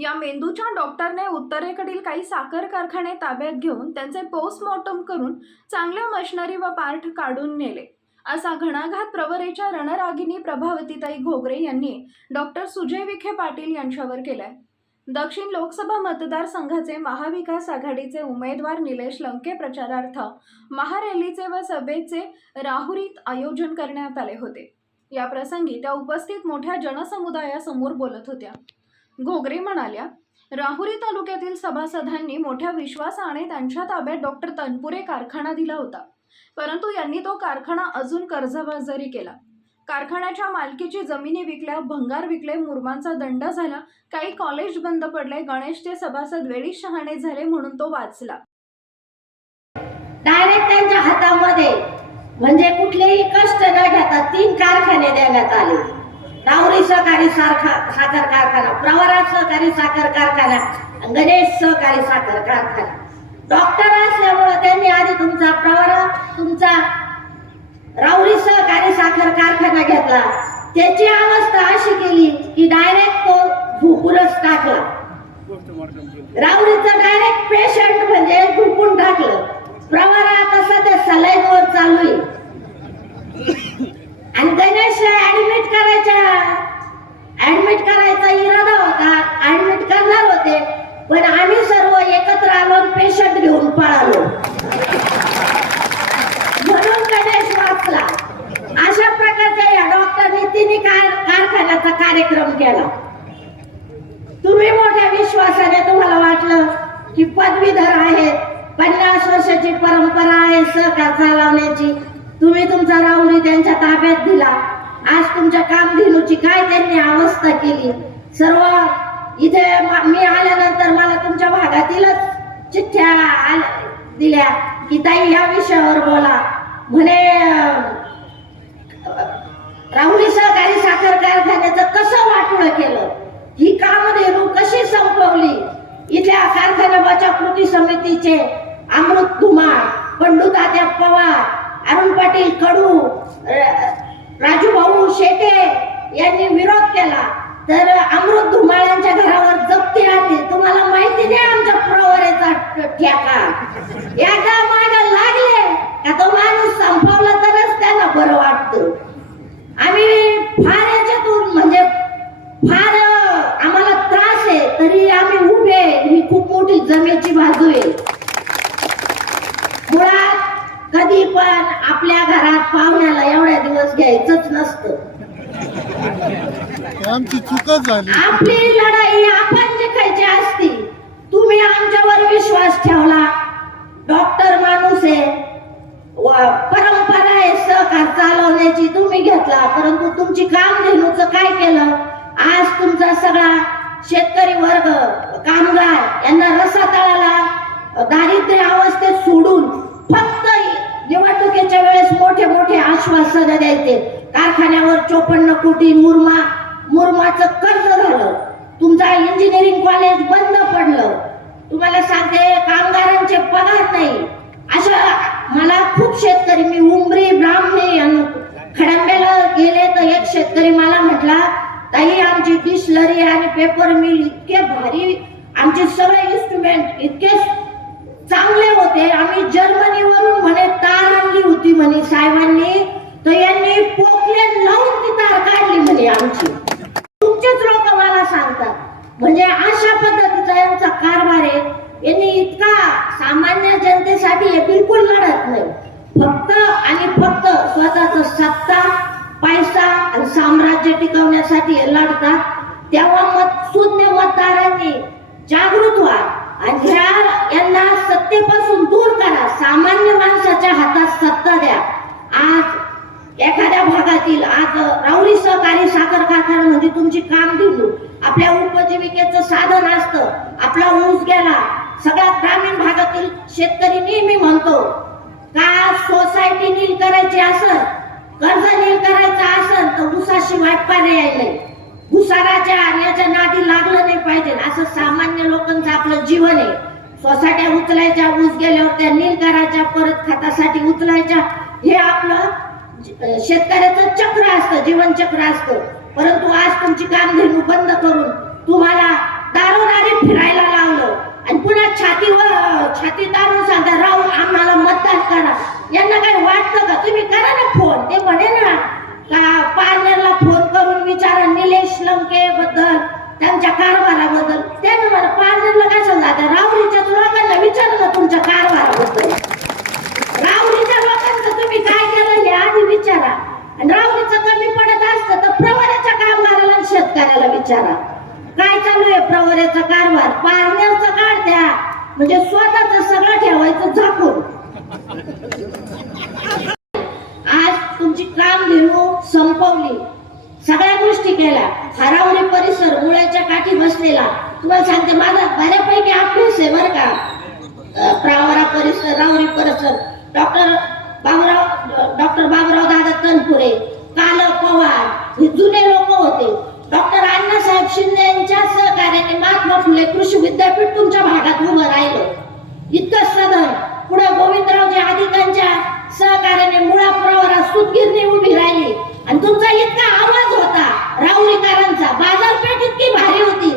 या मेंदूच्या डॉक्टरने उत्तरेकडील काही साखर कारखाने ताब्यात घेऊन त्यांचे पोस्टमॉर्टम करून चांगल्या मशिनरी व पार्ट काढून नेले. असा घणाघात प्रवरेच्या रणरागिनी प्रभावतीताई घोगरे यांनी डॉक्टर सुजय विखे पाटील यांच्यावर केलाय. दक्षिण लोकसभा मतदारसंघाचे महाविकास आघाडीचे उमेदवार निलेश लंके प्रचारार्थ महारॅलीचे व सभेचे राहुरीत आयोजन करण्यात आले होते. या प्रसंगी त्या उपस्थित मोठ्या जनसमुदायासमोर बोलत होत्या. घोगरे म्हणाल्या राहुरी तालुक्यातील सभासदांनी मोठ्या विश्वासाने त्यांच्या ताब्यात डॉक्टर तनपुरे कारखाना दिला होता. परंतु यांनी तो कारखाना अजून कर्जबाजारी केला. कारखान्याच्या मालकीची जमिनी विकल्या भंगार विकले मुरमांचा दंड झाला काही कॉलेज बंद पडले गणेशचे सभासद वेळी शहाणे झाले म्हणून तो वाचला. डायरेक्ट त्यांच्या हातामध्ये म्हणजे कुठलेही कष्ट न घेता तीन कारखाने देण्यात आले. राहुरी सहकारी सारखा साखर कारखाना प्रवरा सहकारी साखर कारखाना गणेश सहकारी साखर कारखाना. डॉक्टर असल्यामुळं त्यांनी आधी तुमचा प्रवरा तुमचा राहुरी सहकारी साखर कारखाना घेतला. त्याची अवस्था अशी केली की डायरेक्ट तो झोपूनच टाकला. राहुरीचं डायरेक्ट पेशंट म्हणजे झोपून टाकलं. प्रवारा आता सध्या सलाईनवर चालू आहे. आणि गणेश ऍडमिट करायच्या ऍडमिट करायचा इरादा होता ऍडमिट करणार होते पण आम्ही सर्व एकत्र आलो पेशंट घेऊन पळालो. म्हणून गणेश वाचला. अशा प्रकारच्या या डॉक्टरनी तिने कार कारखान्याचा कार्यक्रम केला. तुम्ही मोठ्या विश्वासाने तुम्हाला वाटलं की पदवीधर आहेत पन्नास वर्षाची परंपरा आहे सहकार चालवण्याची. तुम्ही तुमचा राहुरी त्यांच्या ताब्यात दिला. आज तुमच्या कामधेनूची काय त्यांनी अवस्था केली? सर्व इथे मी आल्यानंतर मला तुमच्या भागातीलच चिठ्ठ्या आल्या- दिल्या की ताई या विषयावर बोला. म्हणे राहुली सहकारी साखर कारखान्याचं कसं वाटणं केलं? ही कामधेनू कशी संपवली? इथल्या कारखान्या बचाव कृती समितीचे अमृत धुमाळ पंडू तात्या पवार अरुण पाटील कडू राजू भाऊ शेटे यांनी विरोध केला. तर अमृत धुमा यांच्या घरावर जप्ती आणली तुम्हाला माहिती नाही आमच्या प्रवरेचा ठ- ठेका एकदा माग लागले का तो माणूस संपवला तरच त्यांना बरं वाटतं आम्ही फार याच्यातून म्हणजे फार आम्हाला त्रास आहे तरी आम्ही उभे आहे. ही खूप मोठी जमेची बाजू आहे मुळात कधी पण आपल्या घरात पाहुण्याला एवढ्या दिवस घ्यायचंच नसतं. आमची चुकच झाली. आपली लढाई आपण जिंकायची असती. तुम्ही आमच्यावर विश्वास ठेवला. डॉक्टर माणूस आहे. व परंपरा आहे सहकार चालवण्याची. तुम्ही घेतला परंतु तुमची काम धेनूचं काय केलं? आज तुमचा सगळा शेतकरी वर्ग कामगार यांना रसा तळाला दारिद्र्य अवस्थेत सोडून फक्त निवडणुकीच्या वेळेस मोठे मोठे आश्वासन द्यायचे. कारखान्यावर चोपन्न कोटी मुरमा मुरमाचं कर्ज झालं. तुमचा इंजिनिअरिंग कॉलेज बंद पडलं. तुम्हाला सांगते कामगारांचे पगार नाही. अशा मला खूप शेतकरी मी उमरी ब्राह्मणी आणि खडंब्याला गेले तर एक शेतकरी मला म्हटला ताई आमची डिशलरी आणि पेपर मिल इतके भारी आमचे सगळे इन्स्ट्रुमेंट इतके चांगले होते आम्ही जर्मनीवरून म्हणे तार आणली होती म्हणे साहेबांनी तर यांनी पोकलेन लावून ती तार काढली म्हणे आमची तुमचेच लोक मला सांगतात म्हणजे अशा पद्धतीचा यांचा कारभार आहे यांनी इतका सामान्य जनतेसाठी हे बिलकुल लढत नाही फक्त आणि फक्त स्वतःच सत्ता पैसा आणि टिकवण्यासाठी लढतात तेव्हा मत शून्य मतदारांनी जागृत व्हा आणि ह्या यांना सत्तेपासून दूर करा. सामान्य माणसाच्या हातात सत्ता द्या. आज एखाद्या भागातील आज राऊरी सहकारी साखर कारखान्यामध्ये तुमची काम दिलू आपल्या उपजीविकेचं साधन असतं आपला ऊस गेला सगळ्या ग्रामीण भागातील शेतकरी नेहमी म्हणतो का सोसायटी नील करायची असं? कर्ज नील करायचं असेल तर उसाशिवाय पर्याय नाही भुसाराच्या याच्या नादी लागलं नाही पाहिजे. असं सामान्य लोकांचं आपलं जीवन आहे. सोसाट्या उचलायच्या ऊस गेल्यावर त्या नील करायच्या परत खतासाठी उचलायच्या. हे आपलं शेतकऱ्याचं चक्र असतं जीवन चक्र असतं. परंतु आज तुमची कामधेनू बंद करून तुम्हाला दारोदारी फिरायला लावलं. आणि पुन्हा छातीवर छाती दारून सांगा राहू आम्हाला मतदान करा. यांना काही वाटतं का? तुम्ही करा ना ते म्हणे ना का पार्लरला फोन करून विचारा निलेश लंके बद्दल त्यांच्या कारभाराबद्दल. त्याने मला पार्लरला काय जाता राहुरीच्या लोकांना विचारलं ना तुमच्या कारभाराबद्दल. राहुरीच्या लोकांचं तुम्ही काय केलं हे आधी विचारा. आणि राहुरीचं कमी पडत असतं तर प्रवराच्या कामगाराला आणि शेतकऱ्याला विचारा. काय चालू आहे प्रवऱ्याचा कारभार? पारण्याचं काढ द्या म्हणजे स्वतःच सगळं ठेवायचं झाकून. कामधेनू संपवली. सगळ्या गोष्टी केल्या. हरावली परिसर मुळ्याच्या काठी बसलेला. तुम्हाला सांगते माझा बऱ्यापैकी अभ्यास आहे बरं का. प्रावरा परिसर रावरी परिसर. डॉक्टर बाबराव डॉक्टर बाबराव दादा तनपुरे काल पवार हे जुने लोक होते. डॉक्टर अण्णासाहेब शिंदे यांच्या सहकार्याने महात्मा फुले कृषी विद्यापीठ तुमच्या भागात उभं राहिलं इतकं सदन पुढे गोविंदरावजी अधिकांच्या सहकार्याने मुळा प्रवरा सुतगिरणी उभी राहिली आणि तुमचा इतका आवाज होता राहुरीकरांचा बाजारपेठ इतकी भारी होती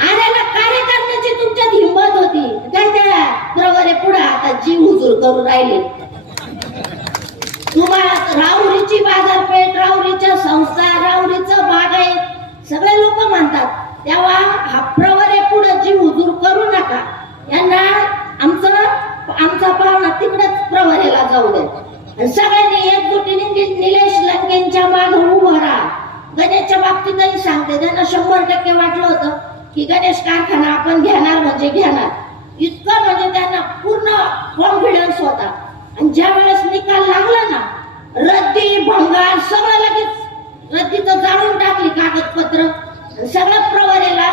आल्याला कार्य करण्याची तुमच्यात हिंमत होती काय त्या प्रवरे पुढे आता जीव हुजूर करून राहिले तुम्हाला राहुरीची बाजारपेठ राहुरीच्या संस्था राहुरीचं बागायत सगळे लोक म्हणतात तेव्हा हा प्रवरे पुढे जीव हुजूर करू नका. यांना आमचं आमचा पाहुणा तिकडेच प्रवरेला जाऊ दे. सगळ्यांनी एकजुटीने निलेश लंकेंच्या मागे उभं राहा. गणेशच्या बाबतीतही सांगते त्यांना शंभर टक्के वाटलं होतं की गणेश कारखाना आपण घेणार म्हणजे घेणार. इतकं म्हणजे त्यांना पूर्ण कॉन्फिडन्स होता. आणि ज्या वेळेस निकाल लागला ना रद्दी भंगार सगळं लगेच रद्दीचं जाळून टाकली कागदपत्र. सगळं प्रवरेला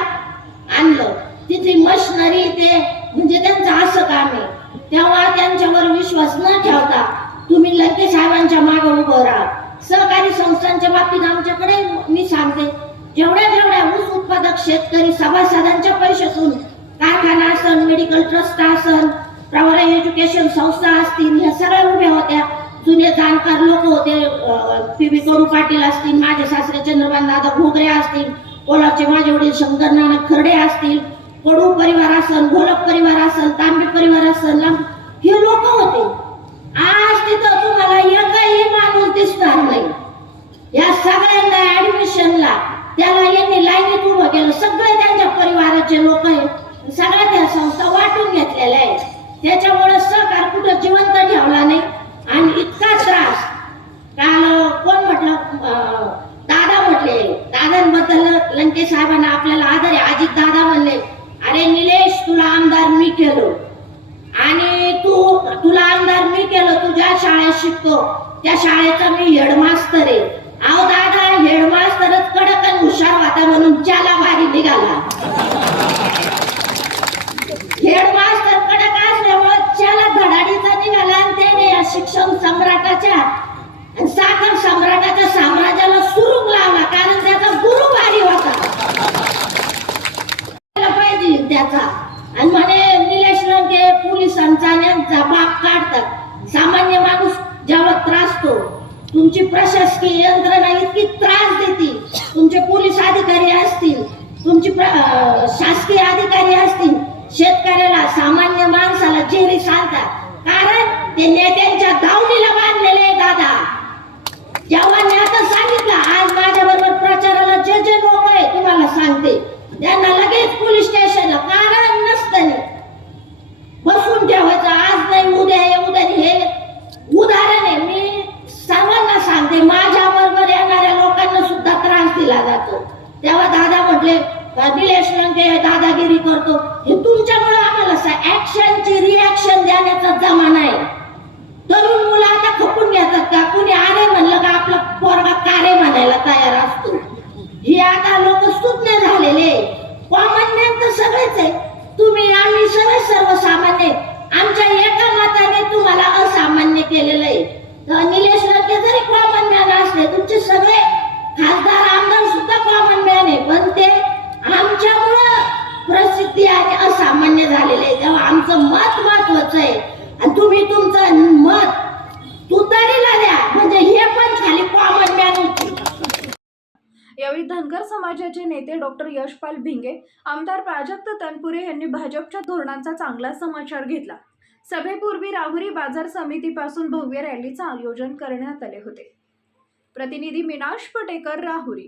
आणलं. तिथे मशनरी ते म्हणजे त्यांचं असं काम आहे. तेव्हा त्यांच्यावर विश्वास न ठेवता तुम्ही लंके साहेबांच्या मागे उभं राहा. सहकारी संस्थांच्या बाबतीत आमच्याकडे मी सांगते जेवढ्या जेवढ्या ऊस उत्पादक शेतकरी सभासदांच्या पैशातून कारखाना असन मेडिकल ट्रस्ट असन प्रवरा एज्युकेशन संस्था असतील ह्या सगळ्या उभ्या होत्या जुने जाणकार लोक होते पी बी करू पाटील असतील माझे सासरे चंद्रबान दादा घोगरे असतील कोल्हाचे माझे वडील शंकर नानक खर्डे असतील कडू परिवार असन घोलक परिवार असन तांबे परिवार असन हे लोक होते आज तिथं तुम्हाला एकही माणूस दिसणार नाही या सगळ्यांना ऍडमिशनला त्याला यांनी लाईनीत उभं केलं सगळे त्यांच्या परिवाराचे लोक आहेत सगळ्या त्या संस्था वाटून घेतलेल्या आहेत त्याच्यामुळे सहकार कुठं जिवंत ठेवला नाही आणि इतका त्रास. काल कोण म्हटलं? अं, दादा म्हटले. दादांबद्दल लंकेश साहेबांना आपल्याला आदर आहे अजित दादा म्हणले अरे निलेश तुला आमदार मी केलो आणि तू तुला आमदार मी केलं तू ज्या शाळेत शिकतो त्या शाळेचा मी हेडमास्तर आहे अहो दादा हेडमास्टरच कडक आणि हुशार होता म्हणून त्याला भारी निघाला हेडमास्टर कडक असल्यामुळे त्याला धडाडीचा निघाला आणि त्याने या शिक्षण सम्राटाच्या साखर सम्राटाच्या साम्राज्याला सुरुंग लावला कारण त्याचा गुरु भारी होता. पाहिजे त्याचा. आणि म्हणे निलेश लंके पोलिसांचा यांचा बाप काढतात. सामान्य माणूस जेव्हा त्रासतो तुमची प्रशासकीय यंत्रणा इतकी त्रास देते. तुमचे पोलीस अधिकारी असतील तुमची शासकीय अधिकारी असतील शेतकऱ्याला सामान्य माणसाला जेरी सांगतात. कारण ते 哦 यावेळी धनगर समाजाचे नेते डॉक्टर यशपाल भिंगे आमदार प्राजक्त तनपुरे यांनी भाजपच्या धोरणांचा चांगला समाचार घेतला. सभेपूर्वी राहुरी बाजार समितीपासून भव्य रॅलीचं आयोजन करण्यात आले होते. प्रतिनिधी मिनाश पटेकर राहुरी.